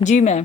G ma'am.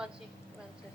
consequences।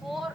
4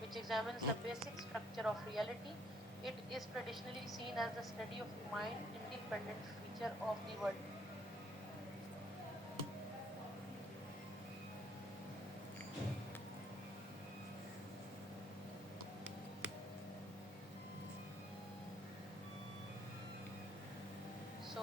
which examines the basic structure of reality. It is traditionally seen as the study of mind independent feature of the world. So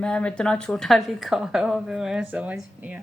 میم اتنا چھوٹا لکھا ہوا ہے پھر میں سمجھ نہیں آیا.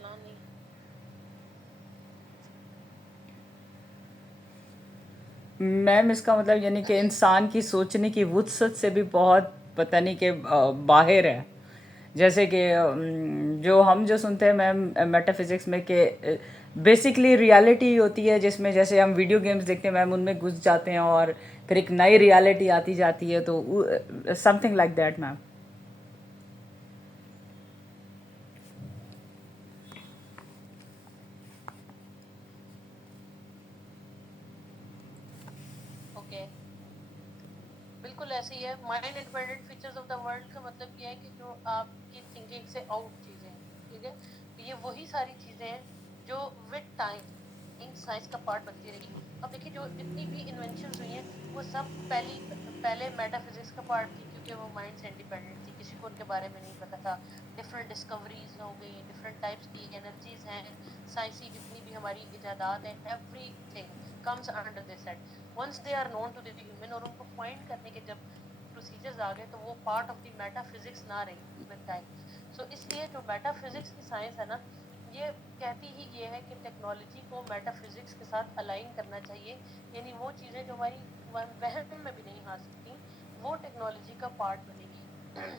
مسئلہ نہیں. میم اس کا مطلب یعنی کہ انسان کی سوچنے کی وسعت سے بھی بہت پتہ نہیں کہ باہر ہے. جیسے کہ جو ہم جو سنتے ہیں میم میٹا فزکس میں کہ بیسکلی ریالٹی ہوتی ہے جس میں جیسے ہم ویڈیو گیمز دیکھتے ہیں میم ان میں گھس جاتے ہیں اور پھر ایک نئی ریالٹی آتی جاتی ہے تو some thing like that ma'am. Okay بالکل ایسے ہی ہے. Mind independent features of the world کا مطلب یہ ہے کہ جو آپ کی تھنکنگ سے آؤٹ چیزیں ہیں. ٹھیک ہے, یہ وہی ساری چیزیں ہیں جو ود ٹائم سائنس کا پارٹ بنتی رہی. اب دیکھیے جو جتنی بھی انوینشنز ہوئی ہیں وہ سب پہلے میٹا فزکس کا پارٹ تھی کیونکہ وہ مائنڈ سے انڈیپینڈنٹ تھی, کسی کو ان کے بارے میں نہیں پتا تھا. ڈفرینٹ ڈسکوریز ہو گئی, ڈفرینٹ ٹائپس کی انرجیز ہیں, سائنسی جتنی بھی ہماری ایجادات ہیں, everything comes under this head. Once they are known to the human اور ان کو فائنڈ کرنے کے جب پروسیجرز آ گئے تو وہ part of the meta physics نہ رہی ود ٹائم. سو اس لیے جو میٹا فزکس کی سائنس ہے نا یہ کہتی ہی یہ ہے کہ ٹیکنالوجی کو میٹا فزکس کے ساتھ الائن کرنا چاہیے. یعنی وہ چیزیں جو ہماری وہم میں بھی نہیں آ سکتی وہ ٹیکنالوجی کا پارٹ بنے گی.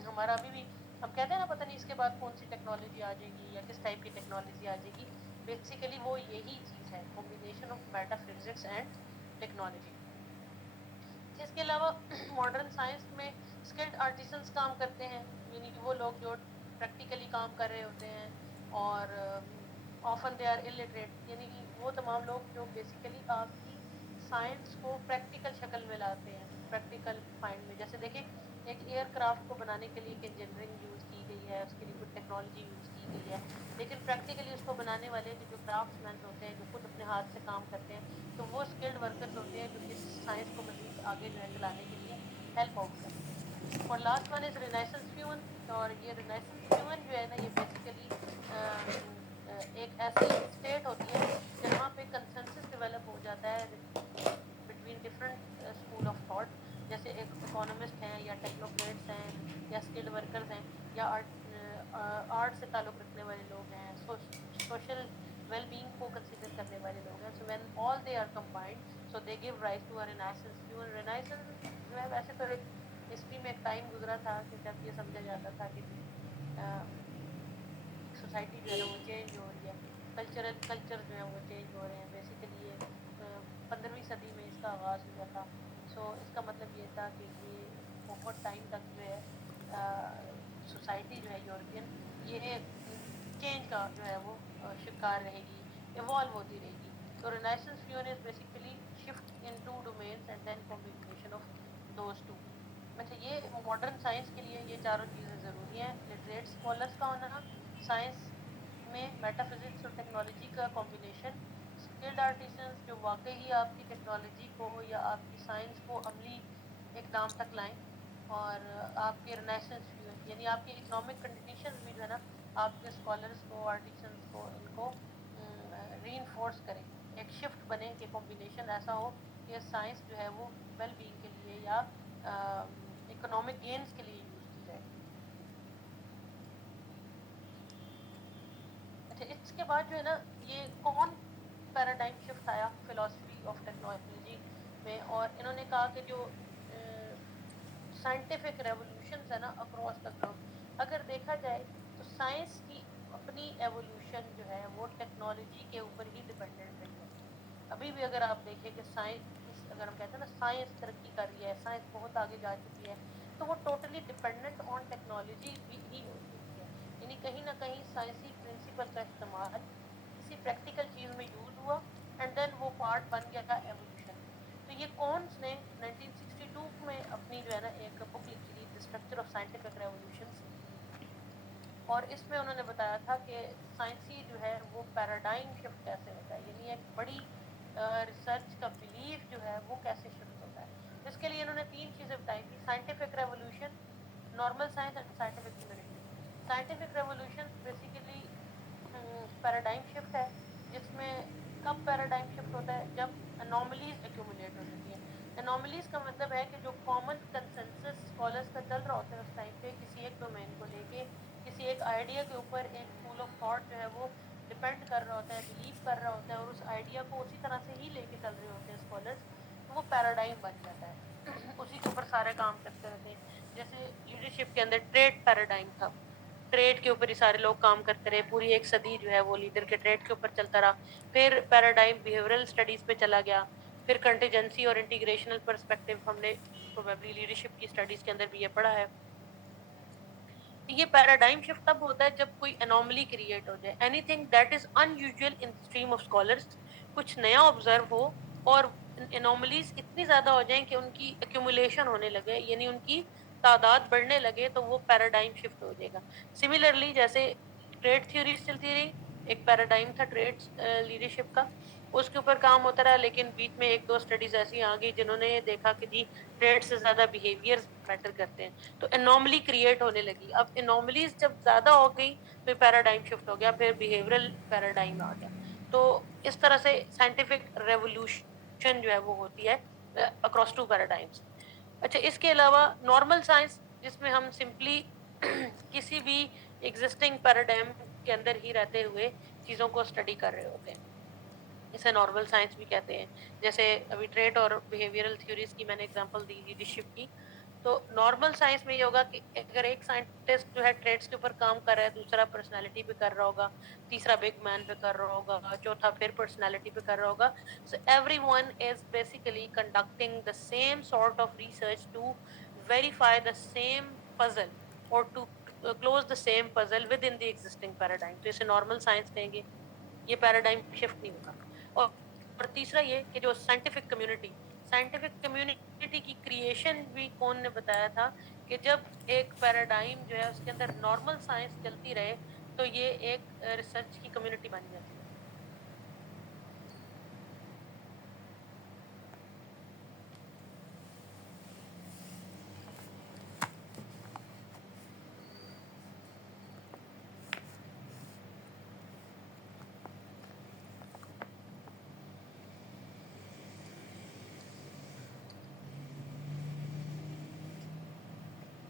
ہمارا ابھی بھی ہم کہتے ہیں نا پتہ نہیں اس کے بعد کون سی ٹیکنالوجی آ جائے گی یا کس ٹائپ کی ٹیکنالوجی آ جائے گی. بیسیکلی وہ یہی چیز ہے, combination of metaphysics and technology. اس کے علاوہ ماڈرن سائنس میں اسکلڈ آرٹیسنس کام کرتے ہیں, یعنی وہ لوگ جو پریکٹیکلی کام کر رہے ہوتے ہیں اور آفن دے آر الٹریٹ, یعنی وہ تمام لوگ جو بیسیکلی آپ کی سائنس کو پریکٹیکل شکل میں لاتے ہیں, پریکٹیکل فائنڈ میں. جیسے دیکھیں ایک ایئر کرافٹ کو بنانے کے لیے ایک انجینئرنگ یوز کی گئی ہے, اس کے لیے کچھ ٹیکنالوجی یوز کی گئی ہے, لیکن پریکٹیکلی اس کو بنانے والے جو کرافٹس مین ہوتے ہیں جو خود اپنے ہاتھ سے کام کرتے ہیں تو وہ اسکلڈ ورکرز ہوتے ہیں جو اس سائنس کو مزید آگے جو ہے چلانے کے لیے ہیلپ آؤٹ کرتے ہیں. اور لاسٹ ون از رینیسنس فیون. اور یہ رینیسنس فیون جو ہے نا یہ بیسیکلی ایک ایسی اسٹیٹ ہوتی ہے جہاں پہ کنسنسس ڈیولپ ہو جاتا ہے between different school of thought. جیسے ایک اکانومسٹ ہیں یا ٹیکنوکریٹس ہیں یا اسکلڈ ورکرز ہیں یا آرٹ سے تعلق رکھنے والے لوگ ہیں, سوشل ویل بینگ کو کنسیڈر کرنے والے لوگ ہیں. So when all they are combined so they give rise to a renaissance fuel. Renaissance جو ہے ویسے تو ایک ہسٹری میں ایک ٹائم گزرا تھا کہ جب یہ سمجھا جاتا تھا کہ جی سوسائٹی جو ہے نا وہ چینج ہو رہی ہے, کلچر جو ہے وہ چینج ہو رہے ہیں. بیسیکلی یہ 15ویں صدی میں اس کا آغاز ہوا تھا. سو اس کا مطلب یہ تھا کہ یہ بہت ٹائم تک جو ہے سوسائٹی جو ہے یورپین یہ چینج کا جو ہے وہ شکار رہے گی, ایوالو ہوتی رہے گی. So Renaissance fuel is basically shift in two domains and then combination of those two. اچھا یہ ماڈرن سائنس کے لیے یہ چاروں چیزیں ضروری ہیں. لٹریٹ اسکالرس کا ہونا, سائنس میں میٹا فزکس اور ٹیکنالوجی کا کمبینیشن, اسکلڈ آرٹیسنس جو واقعی آپ کی ٹیکنالوجی کو یا آپ کی سائنس کو عملی اقدام تک لائیں, اور آپ کے رینیسنس فیول یعنی آپ کی اکنامک کنڈیشنز بھی جو ہے نا آپ کے اسکالرس کو آرٹیسنس کو ان کو ری انفورس کریں, ایک شفٹ بنے کہ کمبینیشن ایسا ہو کہ سائنس جو ہے وہ ویل بینگ کے لیے یا اکنامک گینز کے لیے یوز کی جائے. اچھا اس کے بعد جو ہے نا یہ کون پیراڈائم شفٹ آیا فلاسفی آف ٹیکنالوجی میں, اور انہوں نے کہا کہ جو سائنٹیفک ریولیوشنز ہے نا اکراس دا گلوب, اگر دیکھا جائے تو سائنس کی اپنی ایولیوشن جو ہے وہ ٹیکنالوجی کے اوپر ہی ڈپینڈنٹ رہی ہے. ابھی بھی اگر آپ دیکھیں کہ سائنس اگر ہم کہتے ہیں نا سائنس ترقی کر رہی ہے, سائنس بہت آگے جا چکی ہے, تو وہ ٹوٹلی ڈپینڈنٹ آن ٹیکنالوجی بھی ہی ہوتی ہے. یعنی کہیں نہ کہیں سائنسی پرنسپل کا استعمال کسی پریکٹیکل چیز میں یوز ہوا اینڈ دین وہ پارٹ بن گیا ایولیوشن کا. تو یہ کونس نے 1962 میں اپنی جو ہے نا ایک بک لکھی تھی, the structure of scientific revolutions, اور اس میں انہوں نے بتایا تھا کہ سائنسی جو ہے وہ پیراڈائم شفٹ کیسے ہوتا ہے, یعنی ایک بڑی ریسرچ کا بلیف جو ہے وہ کیسے شفٹ ہوتا ہے. اس کے لیے انہوں نے 3 چیزیں بتائی تھی, scientific revolution, normal science and scientific humanity. Scientific revolution basically paradigm shift ہے, جس میں کب پیراڈائم شفٹ ہوتا ہے جب انوملیز ایکومولیٹ ہو جاتی ہیں. انوملیز کا مطلب ہے کہ جو کامن کنسنسس اسکالرس کا چل رہا ہوتا ہے اس ٹائم پہ کسی ایک ڈومین کو لے کے, کسی ایک آئیڈیا کے اوپر ایک اسکول آف تھاٹ جو ہے وہ ڈپینڈ کر رہا ہوتا ہے, بلیو کر رہا ہوتا ہے اور اس آئیڈیا کو اسی طرح سے ہی لے کے چل رہے ہوتے ہیں اسکالرس, تو وہ پیراڈائم بن جاتا ہے, اسی کے اوپر سارے کام کرتے رہتے ہیں. جیسے لیڈرشپ کے اندر ٹریڈ پیراڈائم تھا, ٹریڈ کے اوپر ہی سارے لوگ کام کرتے رہے, پوری ایک صدی جو ہے وہ لیڈر کے ٹریڈ کے اوپر چلتا رہا. پھر پیراڈائم بیہیورل اسٹڈیز پہ چلا گیا, پھر کنٹیجنسی اور انٹیگریشنل پرسپیکٹو ہم نے پروبیبلی لیڈرشپ کی اسٹڈیز کے اندر بھی یہ پڑھا ہے. یہ پیراڈائم شفٹ تب ہوتا ہے جب کوئی انوملی کریٹ ہو جائے, any thing that is in usual in stream of scholars, کچھ نیا آبزرو ہو اور انوملیز اتنی زیادہ ہو جائیں کہ ان کی ایکومولیشن ہونے لگے, یعنی ان کی تعداد بڑھنے لگے, تو وہ پیراڈائم شفٹ ہو جائے گا. سملرلی جیسے ٹریڈ تھیوریز چلتی رہی, ایک پیراڈائم تھا ٹریڈ لیڈرشپ کا, اس کے اوپر کام ہوتا رہا, لیکن بیچ میں ایک دو اسٹڈیز ایسی آ گئی جنہوں نے دیکھا کہ جی ٹریڈ سے زیادہ بیہیویئر میٹر کرتے ہیں, تو انوملی کریٹ ہونے لگی. اب انوملیز جب زیادہ ہو گئی تو پیراڈائم شفٹ ہو گیا, پھر بیہیورل پیراڈائم آ گیا. تو اس طرح سے سائنٹیفک ریولیوشن جو ہے وہ ہوتی ہے اکراس ٹو پیراڈائمس. اچھا, اس کے علاوہ نارمل سائنس, جس میں ہم سمپلی کسی بھی ایگزسٹنگ پیراڈائم کے اندر ہی رہتے ہوئے چیزوں کو اسٹڈی کر رہے ہوتے ہیں, اسے نارمل سائنس بھی کہتے ہیں. جیسے ابھی ٹریڈ اور بیہیویئرل تھیوریز کی میں نے اگزامپل دی لیڈرشپ کی, تو نارمل سائنس میں یہ ہوگا کہ اگر ایک سائنٹسٹ جو ہے ٹریڈس کے اوپر کام کر رہا ہے, دوسرا پرسنالٹی پہ کر رہا ہوگا, تیسرا بگ مین پہ کر رہا ہوگا, چوتھا پھر پرسنالٹی پہ کر رہا ہوگا, so everyone is basically conducting the same sort of research to verify the same puzzle or to close the same puzzle within the existing paradigm. تو اسے نارمل سائنس کہیں گے, یہ پیراڈائم شفٹ نہیں ہوگا. اور تیسرا یہ کہ جو سائنٹیفک کمیونٹی کی کریشن بھی کون نے بتایا تھا, کہ جب ایک پیراڈائم جو ہے اس کے اندر نارمل سائنس چلتی رہے تو یہ ایک ریسرچ کی کمیونٹی بن جاتی ہے.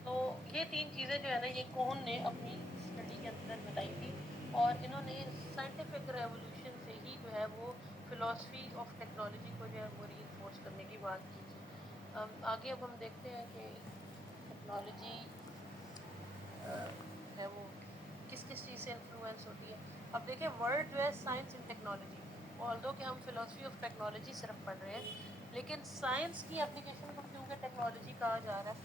تو یہ تین چیزیں جو ہے نا, یہ کون نے اپنی اسٹڈی کے اندر بتائی تھی, اور انہوں نے سائنٹیفک ریولیوشن سے ہی جو ہے وہ فلاسفی آف ٹیکنالوجی کو جو ہے وہ ری انفورس کرنے کی بات کی تھی. آگے اب ہم دیکھتے ہیں کہ ٹیکنالوجی ہے وہ کس کس چیز سے انفلوئنس ہوتی ہے. اب دیکھیں ورڈ جو ہے سائنس اینڈ ٹیکنالوجی, آلدو کہ ہم فلاسفی آف ٹیکنالوجی صرف پڑھ رہے ہیں, لیکن سائنس کی اپلیکیشن کو کیونکہ ٹیکنالوجی کہا جا رہا ہے,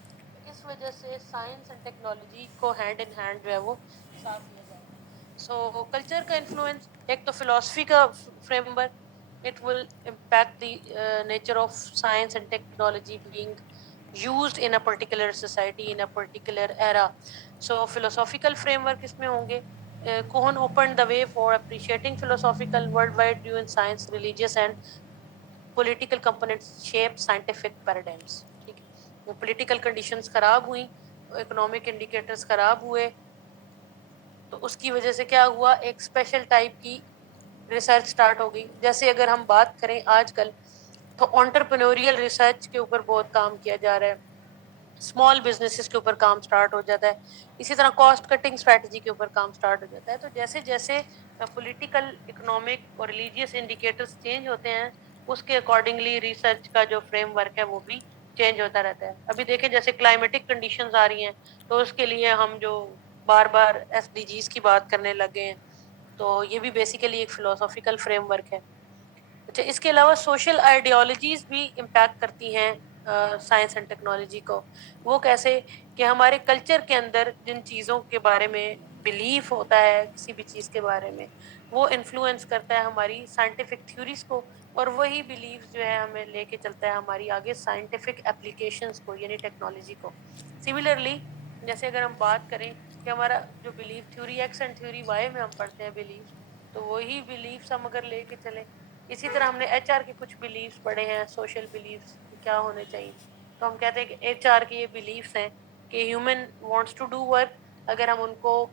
اس وجہ سے سائنس اینڈ ٹیکنالوجی کو ہینڈ ان ہینڈ جو ہے وہ ساتھ لیا جاتا ہے. سو کلچر کا انفلوئنس, ایک تو فلاسفی کا frame work, it will impact the nature of science and technology being used in a particular society in a particular era. So philosophical framework اس میں ہوں گے, Cohen opened the way for appreciating philosophical worldwide view in science, religious and political components shape scientific paradigms. ٹھیک ہے, وہ political conditions خراب ہوئیں, economic indicators خراب ہوئے, تو اس کی وجہ سے کیا ہوا, ایک اسپیشل ٹائپ کی ریسرچ سٹارٹ ہو گئی. جیسے اگر ہم بات کریں آج کل, تو انٹرپرینوریل ریسرچ کے اوپر بہت کام کیا جا رہا ہے, اسمال بزنسز کے اوپر کام سٹارٹ ہو جاتا ہے, اسی طرح کاسٹ کٹنگ اسٹریٹجی کے اوپر کام سٹارٹ ہو جاتا ہے. تو جیسے جیسے پولیٹیکل, اکنامک اور ریلیجیس انڈیکیٹرز چینج ہوتے ہیں, اس کے اکارڈنگلی ریسرچ کا جو فریم ورک ہے وہ بھی چینج ہوتا رہتا ہے. ابھی دیکھیں جیسے کلائمیٹک کنڈیشنز آ رہی ہیں, تو اس کے لیے ہم جو بار بار ایس ڈی جیز کی بات کرنے لگے ہیں, تو یہ بھی بیسیکلی ایک فلاسافیکل فریم ورک ہے. اچھا, اس کے علاوہ سوشل آئیڈیالوجیز بھی امپیکٹ کرتی ہیں سائنس اینڈ ٹیکنالوجی کو. وہ کیسے, کہ ہمارے کلچر کے اندر جن چیزوں کے بارے میں بلیف ہوتا ہے کسی بھی چیز کے بارے میں, وہ انفلوئنس کرتا ہے ہماری سائنٹیفک تھیوریز کو, اور وہی بلیف جو ہے ہمیں لے کے چلتا ہے ہماری آگے سائنٹیفک اپلیکیشنز کو, یعنی ٹیکنالوجی کو. سملرلی جیسے اگر ہم بات کریں کہ ہمارا جو belief theory X and theory Y میں ہم پڑھتے ہیں بلیف, تو وہی بلیفس ہم اگر لے کے چلیں, اسی طرح ہم نے ایچ آر کے کچھ بلیفس پڑھے ہیں, سوشل بلیفس کیا ہونے چاہیے, تو ہم کہتے ہیں کہ ایچ آر کے یہ بلیفس ہیں کہ human wants to do work, اگر ہم ان کو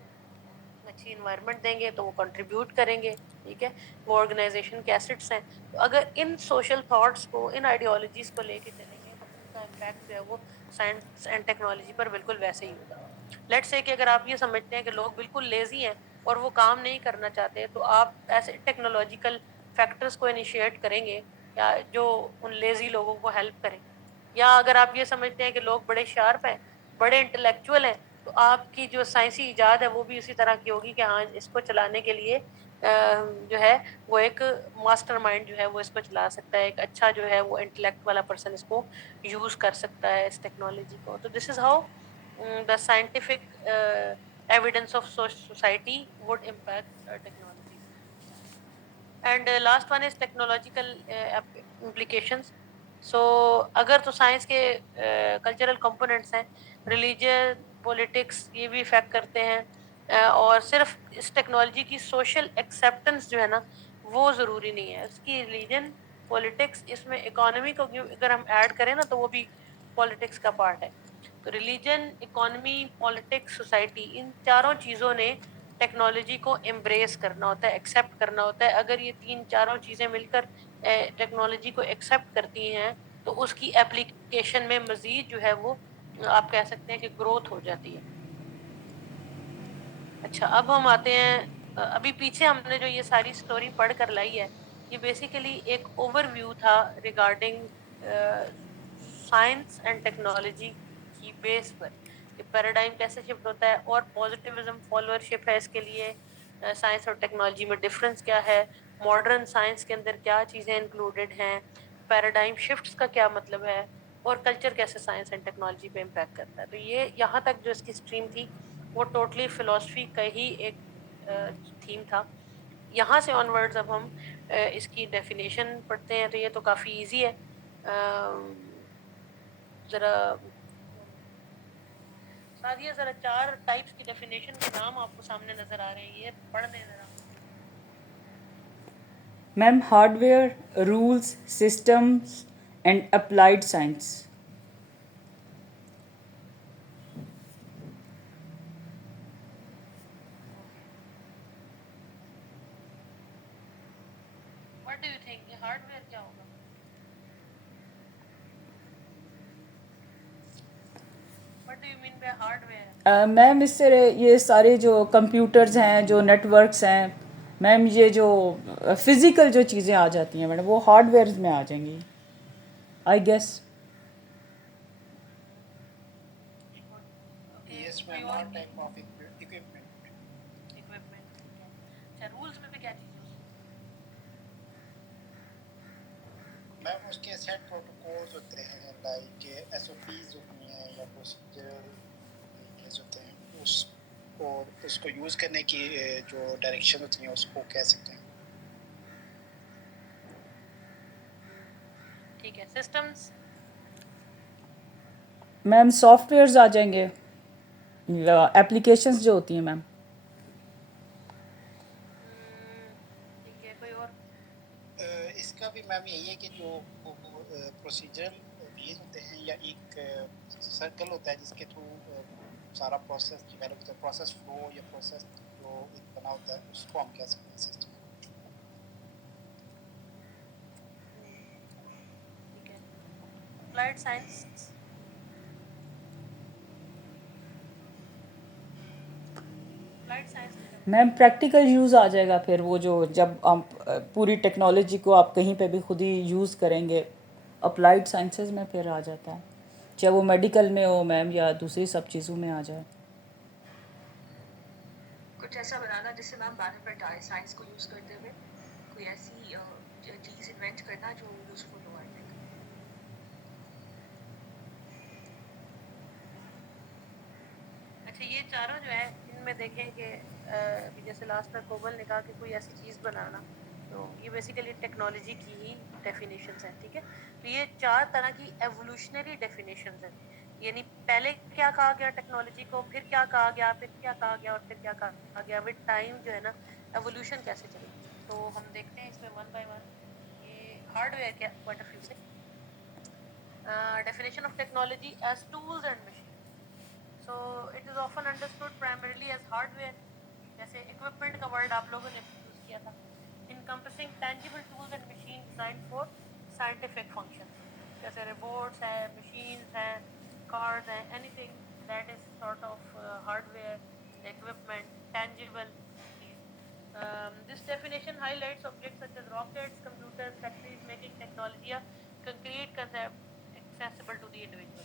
اچھی انوائرمنٹ دیں گے تو وہ کنٹریبیوٹ کریں گے. ٹھیک ہے, وہ آرگنائزیشن کے ایسٹس ہیں, تو اگر ان سوشل تھاٹس کو, ان آئیڈیالوجیز کو لے کے چلیں گے تو ان کا امپیکٹ جو ہے وہ سائنس اینڈ ٹیکنالوجی پر بالکل ویسے ہی ہوگا. لیٹس سے کہ اگر آپ یہ سمجھتے ہیں کہ لوگ بالکل لیزی ہیں, اور وہ کام نہیں کرنا چاہتے تو آپ ایسے ٹیکنالوجیکل فیکٹرز کو انیشیٹ کریں گے یا جو ان لیزی لوگوں کو ہیلپ کریں. یا اگر آپ یہ سمجھتے ہیں کہ لوگ بڑے شارپ ہیں, بڑے انٹلیکچوئل ہیں, تو آپ کی جو سائنسی ایجاد ہے وہ بھی اسی طرح کی ہوگی کہ ہاں اس کو چلانے کے لیے جو ہے وہ ایک ماسٹر مائنڈ جو ہے وہ اس کو چلا سکتا ہے, ایک اچھا جو ہے وہ انٹلیکٹ والا پرسن اس کو یوز کر سکتا ہے اس ٹیکنالوجی کو. تو this is how the scientific evidence of society would impact technology. And last one is technological implications. So اگر تو سائنس کے کلچرل کمپوننٹس ہیں, ریلیجن, پولیٹکس, یہ بھی افیکٹ کرتے ہیں, اور صرف اس ٹیکنالوجی کی سوشل ایکسیپٹنس جو ہے نا وہ ضروری نہیں ہے. اس کی ریلیجن, پولیٹکس, اس میں اکانومی کو اگر ہم ایڈ کریں نا تو وہ بھی پولیٹکس کا پارٹ ہے. تو ریلیجن, اکانومی, پولیٹکس, سوسائٹی, ان چاروں چیزوں نے ٹیکنالوجی کو امبریس کرنا ہوتا ہے, ایکسیپٹ کرنا ہوتا ہے. اگر یہ تین چاروں چیزیں مل کر ٹیکنالوجی کو ایکسیپٹ کرتی ہیں تو اس کی اپلیکیشن میں مزید جو ہے وہ آپ کہہ سکتے ہیں کہ گروتھ ہو جاتی ہے. اچھا, اب ہم آتے ہیں, ابھی پیچھے ہم نے جو یہ ساری سٹوری پڑھ کر لائی ہے یہ بیسیکلی ایک اوور ویو تھا ریگارڈنگ سائنس اینڈ ٹیکنالوجی کی بیس پر کہ پیراڈائم کیسے شفٹ ہوتا ہے, اور پازیٹیوزم فالوور شپ ہے اس کے لیے, سائنس اور ٹیکنالوجی میں ڈفرنس کیا ہے, ماڈرن سائنس کے اندر کیا چیزیں انکلوڈیڈ ہیں, پیراڈائم شفٹس کا کیا مطلب ہے, اور کلچر کیسے سائنس اینڈ ٹیکنالوجی پہ امپیکٹ کرتا ہے. تو یہ یہاں تک جو اس کی اسٹریم تھی وہ ٹوٹلی فلاسفی کا ہی ایک تھیم تھا. یہاں سے آن ورڈز اب ہم اس کی ڈیفینیشن پڑھتے ہیں, تو یہ تو کافی ایزی ہے. ذرا سادیہ, ذرا 4 ٹائپس کی ڈیفینیشن کے نام آپ کو سامنے نظر آ رہے ہیں, یہ پڑھ دیں ذرا. Ma'am, hardware, rules, systems and applied science. What do you think یہ ہارڈ ویئر کیا ہوگا؟ What do you mean by hardware? میم, اس سے یہ سارے جو کمپیوٹرز ہیں, جو نیٹ ورکس ہیں میم, یہ جو فزیکل جو چیزیں آ جاتی ہیں میڈم وہ ہارڈ ویئرز میں آ جائیں گی I guess. Yes, ma'am, all type of equipment. Equipment. اچھا, رولس میں بھی کیا چیز ہو سکتی ہے؟ میم, اس کے سیٹ پروٹوکولز ہوتے ہیں, لائک ایس او پیز ہوتی ہیں یا پروسیجر ہوتے ہیں, اس کو یوز کرنے کی جو ڈائریکشن ہوتی ہیں اس کو کہہ سکتے ہیں. ٹھیک ہے. سسٹمز میم, سافٹ ویئرز آ جائیں گے, ایپلیکیشنز جو ہوتی ہیں میم. ٹھیک ہے, کوئی اور؟ اس کا بھی میم یہی ہے کہ جو پروسیجرل ویز ہوتے ہیں یا ایک سرکل ہوتا ہے جس کے تھرو سارا پروسیس ڈیولپ ہوتا ہے, پروسیس فلو یا پروسیس جو ایک بنا ہوتا ہے اس کو ہم کہہ سکتے ہیں سسٹم. ٹھیک ہے. Applied science. اپلائڈ سائنس میم, پریکٹیکل یوز آ جائے گا پھر, وہ جو جب آپ پوری ٹیکنالوجی کو آپ کہیں پہ بھی خود ہی یوز کریں گے, اپلائیڈ سائنسز میں پھر آ جاتا ہے, چاہے وہ میڈیکل میں ہو میم یا دوسری سب چیزوں میں آ جائے. کچھ ایسا بنانا جس سے میم بینیفٹ آئے سائنس کو یوز کرتے ہوئے, کوئی ایسی چیز انوینٹ کرنا جو یوزفل ہو. آئی تھنک اچھا, یہ چاروں جو ہے ان میں دیکھیں کہ جیسے لاسٹ میں کومل نے کہا کہ کوئی ایسی چیز بنانا, تو یہ بیسیکلی ٹیکنالوجی کی ہی ڈیفینیشنز ہیں. ٹھیک ہے, تو یہ 4 طرح کی ایوولوشنری ڈیفینیشنز ہیں. یعنی پہلے کیا کہا گیا ٹیکنالوجی کو, پھر کیا کہا گیا, پھر کیا کہا گیا, اور پھر کیا کہا گیا. ود ٹائم جو ہے نا ایوولوشن کیسے چلی. تو ہم دیکھتے ہیں اس میں ون بائی ون. یہ ہارڈ ویئر کے پوائنٹ آف ویو سے definition of technology as tools and machine. So it is often understood primarily as hardware. جیسے equipment کا word آپ لوگوں نے یوز کیا تھا. Encompassing tangible tools and machines designed for scientific functions. جیسے robots ہیں, machines ہیں, cars ہیں, anything that is sort of hardware, equipment, tangible, This definition highlights objects such as rockets, computers, factories, making technology a concrete concept accessible to the individual.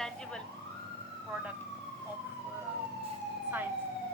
tangible product of science.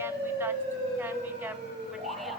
can be touched, can be kept, material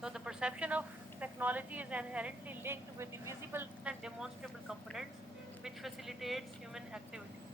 So the perception of technology is inherently linked with the visible and demonstrable components which facilitates human activity.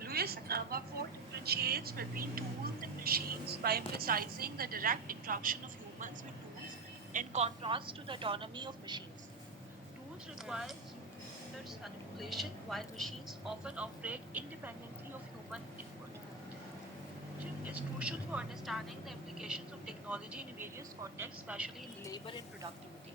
Lewis Mumford differentiates between tools and machines by emphasizing the direct interaction of humans with tools in contrast to the autonomy of machines. Tools require human manipulation while machines often operate independently of human input. It is crucial for understanding the implications of technology in various contexts, especially in labor and productivity.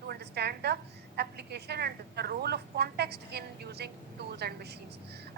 to understand the application and the role of context in using tools and machines.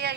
AI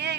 AI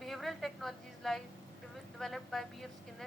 behavioral technologies like developed by B.F. Skinner.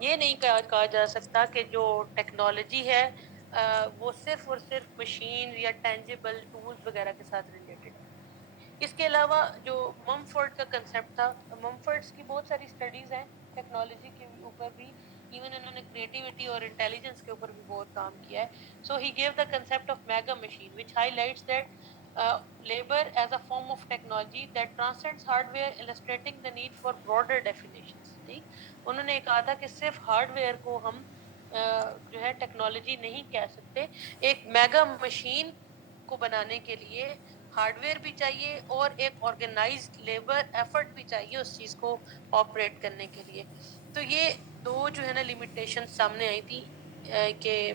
یہ نہیں کہا جا سکتا کہ جو technology ہے وہ صرف اور صرف مشین یا ٹینجیبل ٹولز وغیرہ کے ساتھ ریلیٹڈ ہے. اس کے علاوہ جو ممفورڈ کا کنسیپٹ تھا, ممفورڈس کی بہت ساری اسٹڈیز ہیں ٹیکنالوجی کے اوپر بھی, ایون انہوں نے کریٹیوٹی اور انٹیلیجنس کے اوپر بھی بہت کام کیا ہے. So he gave the concept of mega machine which highlights that labor as a form of technology that transcends hardware, illustrating the need for broader definitions. ٹھیک, انہوں نے کہا تھا کہ صرف ہارڈ ویئر کو ہم جو ہے ٹیکنالوجی نہیں کہہ سکتے, ایک میگا مشین کو بنانے کے لیے ہارڈ ویئر بھی چاہیے اور ایک آرگنائزڈ لیبر ایفرٹ بھی چاہیے اس چیز کو آپریٹ کرنے کے لیے. تو یہ دو جو ہے نا لمیٹیشن سامنے آئی تھی کہ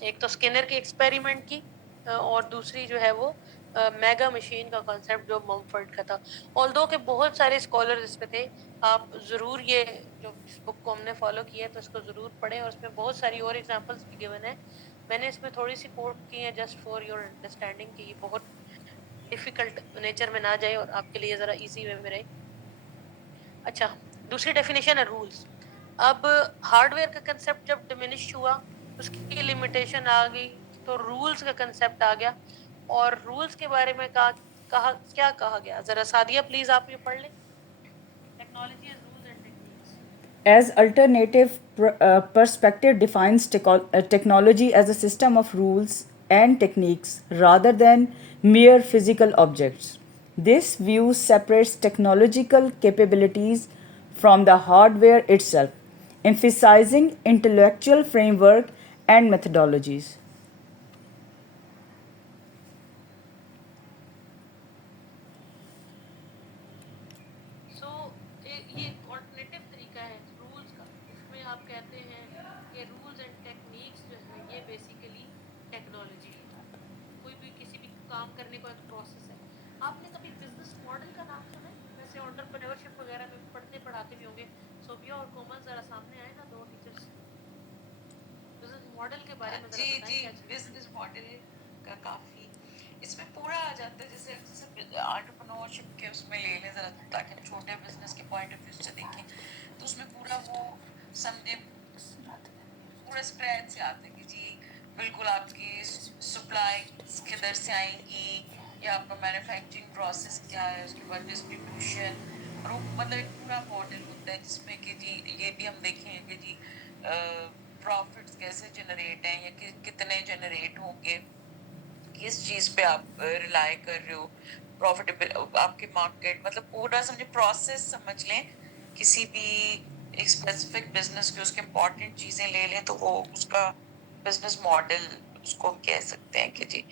ایک تو اسکنر کے ایکسپیریمنٹ کی اور دوسری جو ہے وہ میگا مشین کا کانسیپٹ جو ممفرڈ کا تھا. آلدو کہ بہت سارے اسکالر اس پہ تھے, آپ ضرور یہ جو اس بک کو ہم نے فالو کیا ہے تو اس کو ضرور پڑھیں, اور اس میں بہت ساری اور ایگزامپلس بھی گیون ہیں. میں نے اس میں تھوڑی سی کوٹ کی ہیں جسٹ فار یور انڈرسٹینڈنگ کہ یہ بہت ڈیفیکلٹ نیچر میں نہ جائے اور آپ کے لیے ذرا ایزی وے میں رہے. اچھا, دوسری ڈیفینیشن ہے رولز. اب ہارڈ ویئر کا کنسیپٹ جب ڈیمینش ہوا, اس کی لمیٹیشن آ گئی, تو رولز کا کنسیپٹ آ گیا, اور رولز کے بارے میں کیا کہا گیا, ذرا سعدیہ پلیز آپ یہ پڑھ لیں. Technology is rules and techniques. As alternative perspective defines technology as a system of rules and techniques rather than mere physical objects. This view separates technological capabilities from the hardware itself, emphasizing intellectual framework and methodologies. سو یہ ایک alternative طریقہ ہے rules کا, اس میں آپ کہتے ہیں کہ رولز اینڈ ٹیکنیکس جو ہے یہ بیسیکلی ٹیکنالوجی ہے. کوئی بھی کسی بھی کام کرنے کا ایک پروسیس ہے. آپ نے کبھی بزنس ماڈل کا نام سنا ہے؟ ویسے انٹرپرینورشپ وغیرہ میں پڑھاتے بھی ہوں گے. صوفیہ اور کومل ذرا سامنے آئے نا, دو ٹیچرس. بزنس ماڈل کے بارے میں ذرا جی بتائیں جی, کیا چیز ہے. بزنس ماڈل کا کافی اس میں پورا آ جاتا ہے, جیسے انٹرپرینورشپ کے اس میں لے لیں ذرا, تاکہ چھوٹے بزنس کے پوائنٹ آف ویو سے دیکھیں, تو اس میں پورا وہ سمجھے پورا اسکریچ سے آتا ہے کہ جی بالکل آپ کی سپلائی کدھر سے آئیں گی, یا آپ کا مینوفیکچرنگ پروسیس کیا ہے, اس کے بعد ڈسٹریبیوشن, اور وہ مطلب ایک پورا ماڈل ہوتا ہے جس میں کہ جی یہ بھی ہم دیکھیں گے کہ جی پروفٹس کیسے جنریٹ ہیں یا کتنے جنریٹ ہوں گے, کس چیز پہ آپ ریلائی کر رہے ہو, پروفیٹیبل آپ کے مارکیٹ, مطلب پورا سمجھے پروسیس سمجھ لیں کسی بھی ایک اسپیسیفک بزنس کے, اس کے امپورٹنٹ چیزیں لے لیں تو وہ اس کا بزنس ماڈل اس کو ہم کہہ سکتے ہیں کہ جی